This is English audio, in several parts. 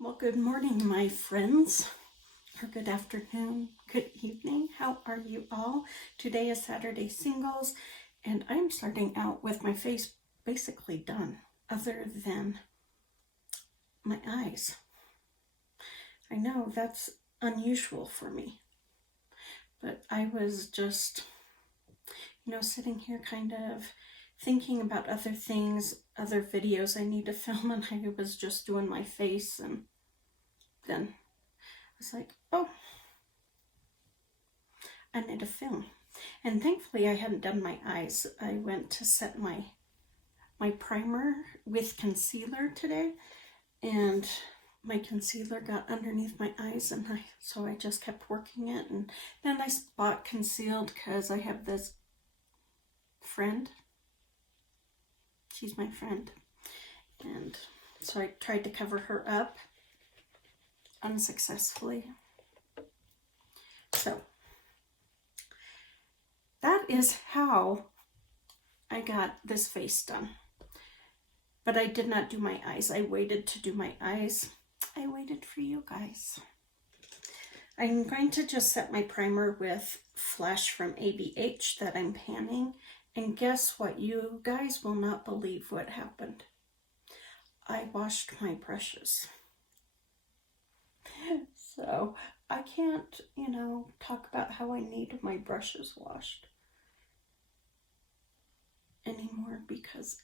Well, good morning, my friends, or good afternoon, good evening. How are you all? Today is Saturday Singles, and I'm starting out with my face basically done, other than my eyes. I know that's unusual for me, but I was just, sitting here kind of thinking about other things, other videos I need to film, and I was just doing my face, and then I was like, oh, I need to film. And thankfully I hadn't done my eyes. I went to set my primer with concealer today, and my concealer got underneath my eyes, and so I just kept working it. And then I spot concealed because I have this friend. She's my friend, and so I tried to cover her up unsuccessfully. So that is how I got this face done. But I did not do my eyes. I waited to do my eyes. I waited for you guys. I'm going to just set my primer with Flash from ABH that I'm panning. And guess what? You guys will not believe what happened. I washed my brushes. So I can't, talk about how I need my brushes washed anymore because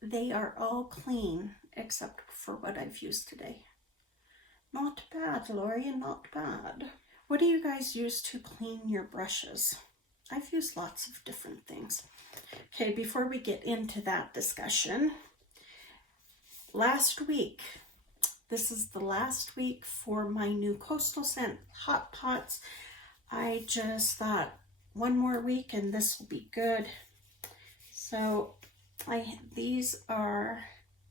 they are all clean except for what I've used today. Not bad, Lori, not bad. What do you guys use to clean your brushes? I've used lots of different things. Okay, before we get into that discussion, last week, this is the last week for my new Coastal Scent Hot Pots. I just thought one more week and this will be good. So these are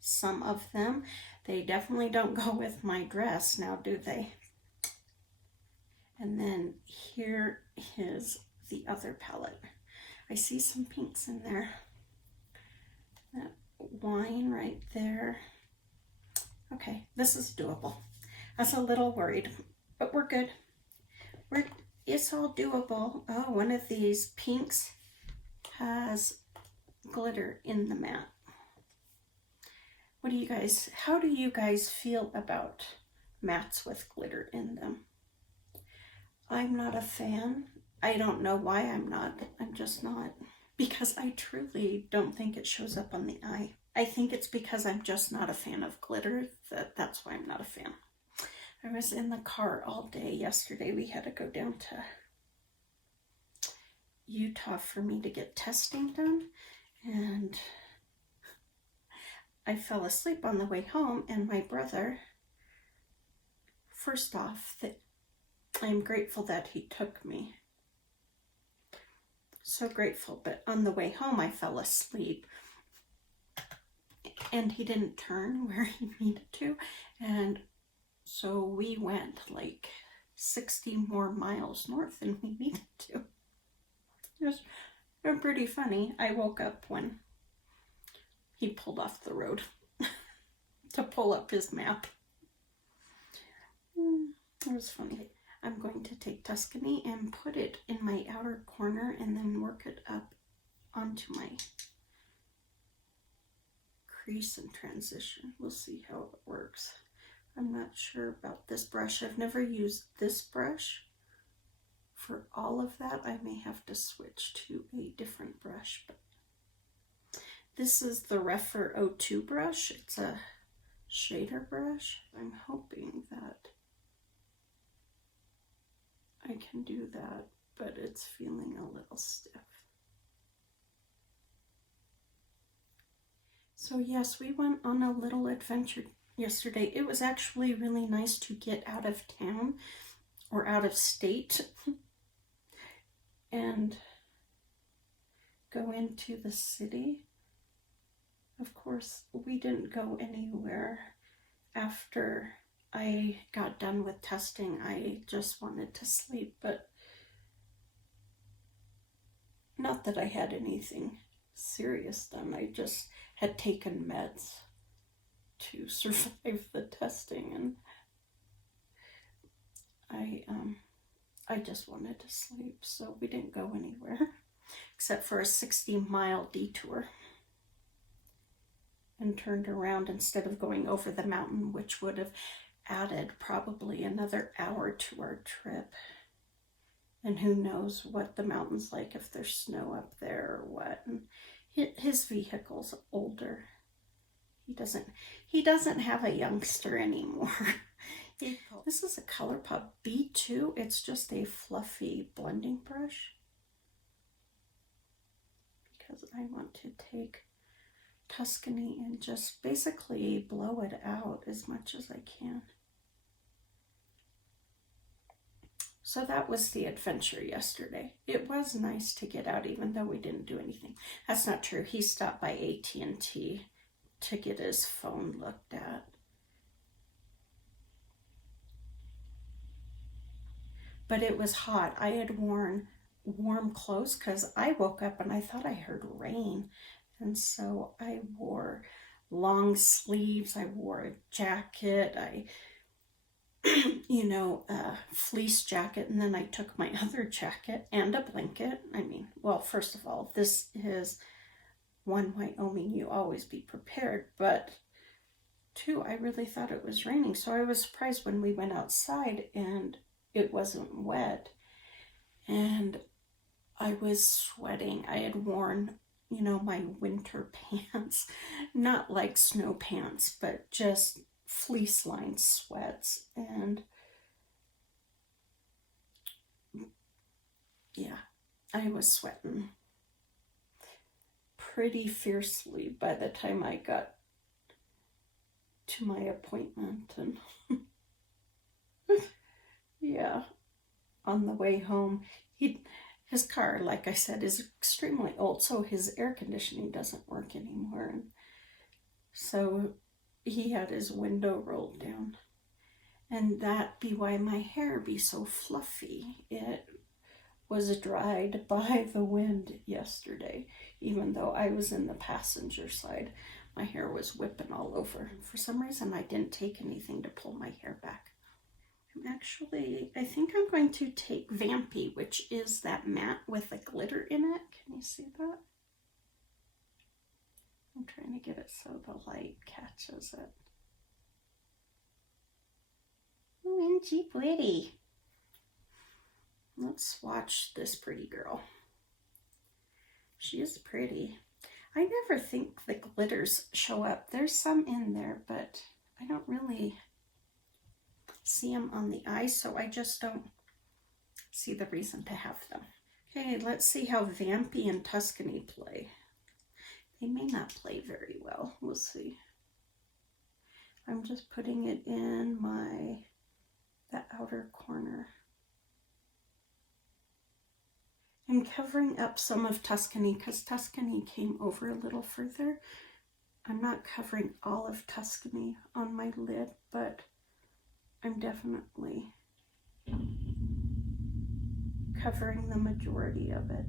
some of them. They definitely don't go with my dress now, do they? And then here is the other palette. I see some pinks in there. That wine right there. Okay, this is doable. I was a little worried, but we're good. It's all doable. Oh, one of these pinks has glitter in the mat. How do you guys feel about mats with glitter in them? I'm not a fan. I don't know why I'm not. I'm just not. Because I truly don't think it shows up on the eye. I think it's because I'm just not a fan of glitter. That's why I'm not a fan. I was in the car all day yesterday. We had to go down to Utah for me to get testing done. And I fell asleep on the way home, and my brother, first off, I'm grateful that he took me. So grateful, but on the way home I fell asleep and he didn't turn where he needed to, and so we went like 60 more miles north than we needed to. It was pretty funny. I woke up when he pulled off the road to pull up his map. It was funny. I'm going to take Tuscany and put it in my outer corner and then work it up onto my crease and transition. We'll see how it works. I'm not sure about this brush. I've never used this brush. For all of that, I may have to switch to a different brush. But this is the Refer 02 brush. It's a shader brush. I'm hoping that I can do that, but it's feeling a little stiff. So yes, we went on a little adventure yesterday. It was actually really nice to get out of town or out of state and go into the city. Of course, we didn't go anywhere after I got done with testing. I just wanted to sleep, but not that I had anything serious done. I just had taken meds to survive the testing, I just wanted to sleep, so we didn't go anywhere except for a 60-mile detour, and turned around instead of going over the mountain, which would have added probably another hour to our trip. And who knows what the mountain's like, if there's snow up there or what. And his vehicle's older. He doesn't have a youngster anymore. This is a ColourPop B2. It's just a fluffy blending brush, because I want to take Tuscany and just basically blow it out as much as I can. So that was the adventure yesterday. It was nice to get out, even though we didn't do anything. That's not true. He stopped by AT&T to get his phone looked at. But it was hot. I had worn warm clothes because I woke up and I thought I heard rain. And so I wore long sleeves. I wore a jacket. A fleece jacket. And then I took my other jacket and a blanket. I mean, well, first of all, this is one, Wyoming, you always be prepared. But two, I really thought it was raining. So I was surprised when we went outside and it wasn't wet, and I was sweating. I had worn, my winter pants, not like snow pants, but just fleece-lined sweats, and yeah, I was sweating pretty fiercely by the time I got to my appointment, and yeah, on the way home, his car, like I said, is extremely old, so his air conditioning doesn't work anymore. And so he had his window rolled down. And that be why my hair be so fluffy. It was dried by the wind yesterday, even though I was in the passenger side. My hair was whipping all over. For some reason, I didn't take anything to pull my hair back. I think I'm going to take Vanpy, which is that matte with a glitter in it. Can you see that? I'm trying to get it so the light catches it. Oh, isn't she pretty? Let's watch this pretty girl. She is pretty. I never think the glitters show up. There's some in there, but I don't really see them on the eye, so I just don't see the reason to have them. Okay, let's see how Vanpy and Tuscany play. They may not play very well. We'll see. I'm just putting it in the outer corner. I'm covering up some of Tuscany because Tuscany came over a little further. I'm not covering all of Tuscany on my lid, but I'm definitely covering the majority of it.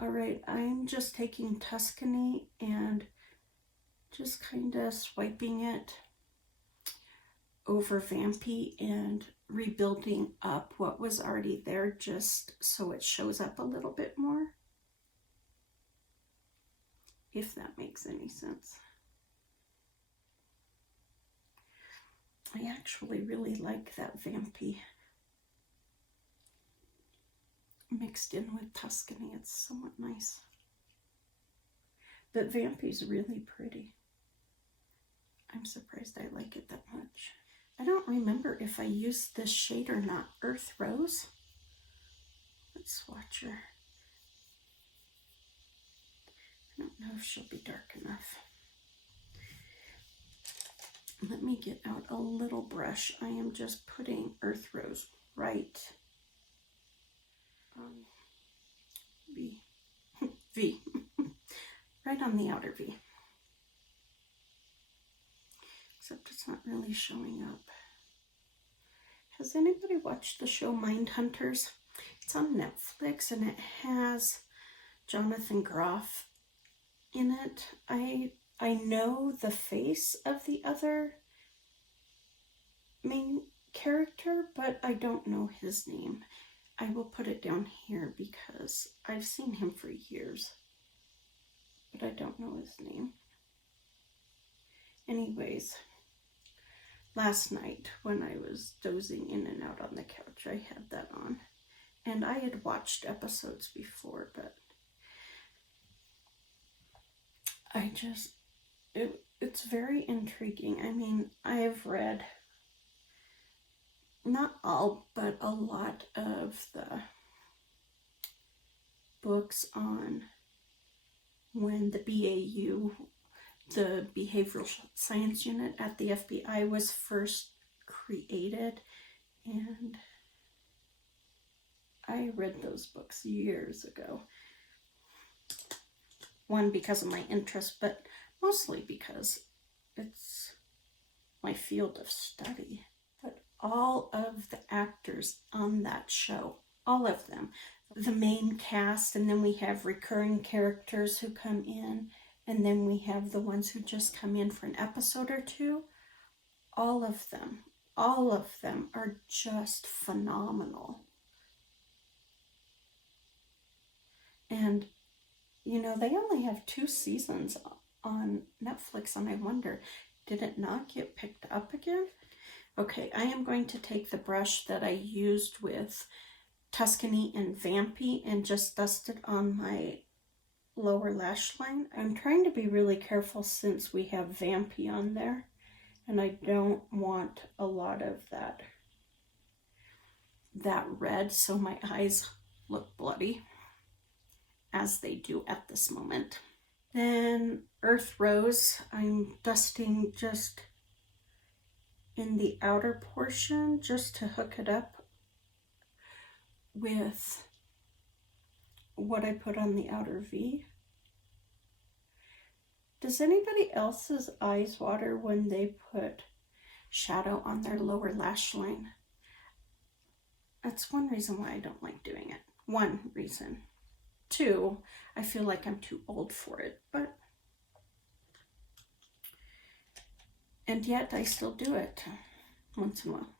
All right, I'm just taking Tuscany and just kind of swiping it over Vanpy and rebuilding up what was already there just so it shows up a little bit more, if that makes any sense. I actually really like that Vanpy mixed in with Tuscany. It's somewhat nice. But Vanpy's really pretty. I'm surprised I like it that much. I don't remember if I used this shade or not. Earth Rose. Let's swatch her. I don't know if she'll be dark enough. Let me get out a little brush. I am just putting Earth Rose right on V. Right on the outer V. Except it's not really showing up. Has anybody watched the show Mindhunters? It's on Netflix and it has Jonathan Groff in it. I know the face of the other main character, but I don't know his name. I will put it down here because I've seen him for years, but I don't know his name. Anyways, last night when I was dozing in and out on the couch, I had that on. And I had watched episodes before, but it's very intriguing. I mean, I've read, not all, but a lot of the books on when the BAU, the Behavioral Science Unit at the FBI, was first created, and I read those books years ago. One, because of my interest, but mostly because it's my field of study. But all of the actors on that show, all of them, the main cast, and then we have recurring characters who come in, and then we have the ones who just come in for an episode or two, all of them are just phenomenal. And, you know, they only have 2 seasons on Netflix, and I wonder, did it not get picked up again? Okay, I am going to take the brush that I used with Tuscany and Vanpy and just dust it on my lower lash line. I'm trying to be really careful since we have Vanpy on there, and I don't want a lot of that red so my eyes look bloody, as they do at this moment. Then Earth Rose, I'm dusting just in the outer portion just to hook it up with what I put on the outer V. Does anybody else's eyes water when they put shadow on their lower lash line? That's one reason why I don't like doing it. One reason. 2, I feel like I'm too old for it, and yet I still do it once in a while.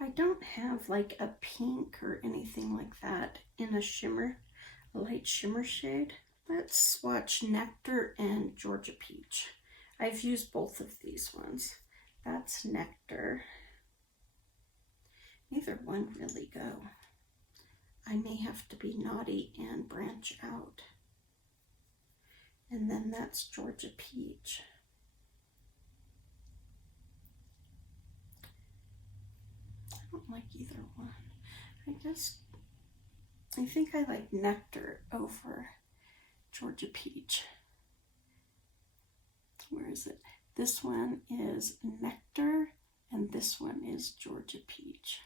I don't have like a pink or anything like that in a light shimmer shade. Let's swatch Nectar and Georgia Peach. I've used both of these ones. That's Nectar. Neither one really go. I may have to be naughty and branch out. And then that's Georgia Peach. I don't like either one. I think I like Nectar over Georgia Peach. Where is it? This one is Nectar and this one is Georgia Peach.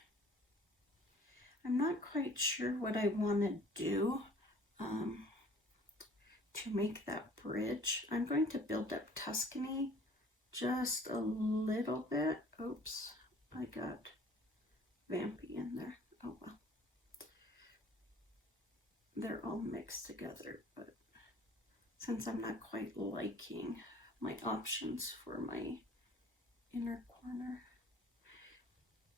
I'm not quite sure what I want to do to make that bridge. I'm going to build up Tuscany just a little bit. Oops, I got Vanpy in there. Oh well. They're all mixed together, but since I'm not quite liking my options for my inner corner.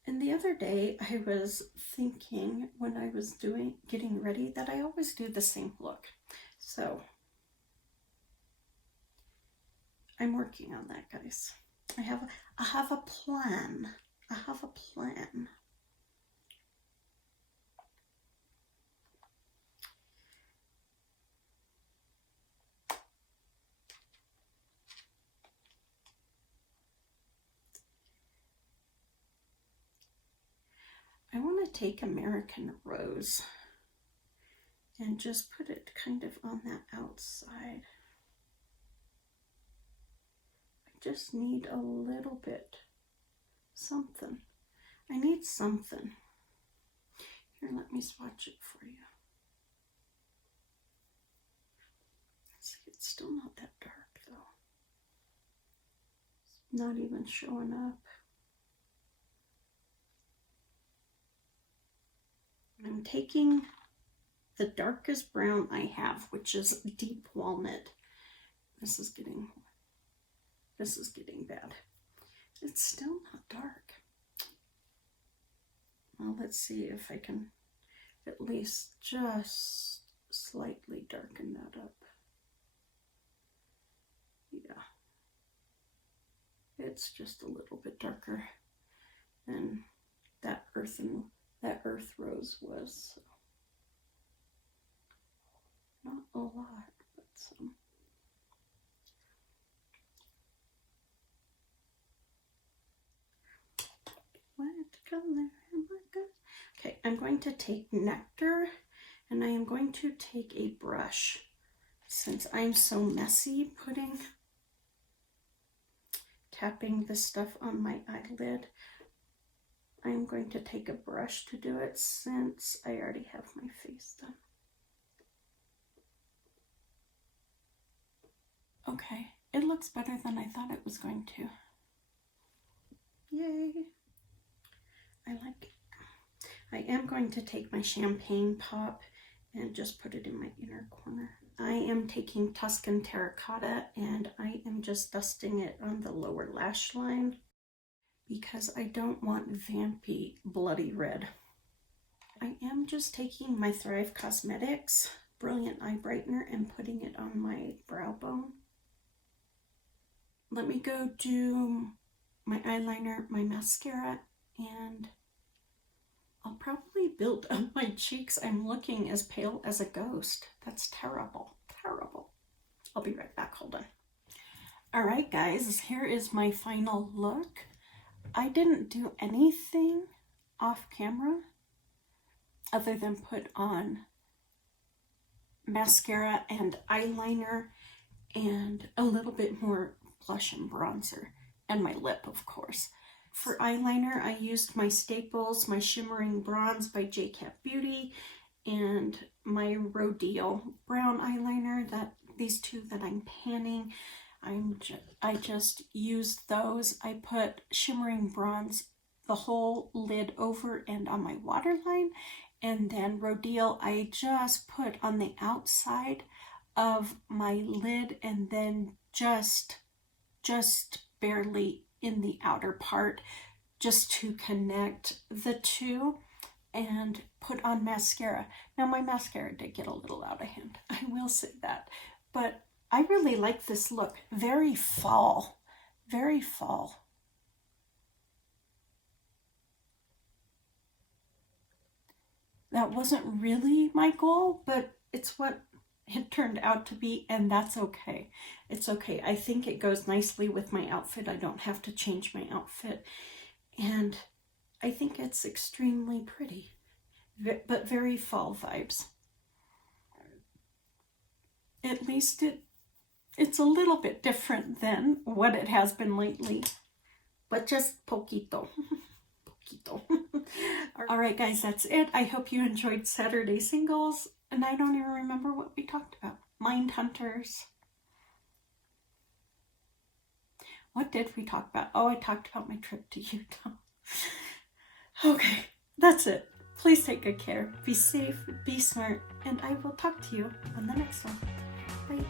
And the other day I was thinking when I was getting ready that I always do the same look. So I'm working on that, guys. I have a plan. I have a plan. I want to take American Rose and just put it kind of on that outside. I just need a little bit, something. I need something. Here, let me swatch it for you. See, it's still not that dark though. It's not even showing up. I'm taking the darkest brown I have, which is deep walnut. This is getting bad. It's still not dark. Well, let's see if I can at least just slightly darken that up. Yeah. It's just a little bit darker than that earth rose was. So. Not a lot, but some. What color am I good? Okay, I'm going to take Nectar, and I am going to take a brush. Since I'm so messy tapping the stuff on my eyelid, I'm going to take a brush to do it since I already have my face done. Okay, it looks better than I thought it was going to. Yay! I like it. I am going to take my champagne pop and just put it in my inner corner. I am taking Tuscan Terracotta and I am just dusting it on the lower lash line because I don't want Vanpy bloody red. I am just taking my Thrive Cosmetics Brilliant Eye Brightener and putting it on my brow bone. Let me go do my eyeliner, my mascara, and I'll probably build up my cheeks. I'm looking as pale as a ghost. That's terrible, terrible. I'll be right back, hold on. All right, guys, here is my final look. I didn't do anything off camera other than put on mascara and eyeliner and a little bit more blush and bronzer, and my lip, of course. For eyeliner, I used my staples, my Shimmering Bronze by JCat Beauty, and my Rodeo brown eyeliner, these two that I'm panning. I just used those. I put Shimmering Bronze the whole lid over and on my waterline, and then Rodeo I just put on the outside of my lid and then just barely in the outer part, just to connect the two, and put on mascara. Now my mascara did get a little out of hand, I will say that, but I really like this look. Very fall, very fall. That wasn't really my goal, but it's what it turned out to be, and that's okay. It's okay. I think it goes nicely with my outfit. I don't have to change my outfit, and I think it's extremely pretty, but very fall vibes. At least it's a little bit different than what it has been lately, but just poquito. Poquito. All right, guys, that's it. I hope you enjoyed Saturday Singles. And I don't even remember what we talked about. Mind Hunters. What did we talk about? Oh, I talked about my trip to Utah. Okay, that's it. Please take good care. Be safe, be smart, and I will talk to you on the next one. Bye.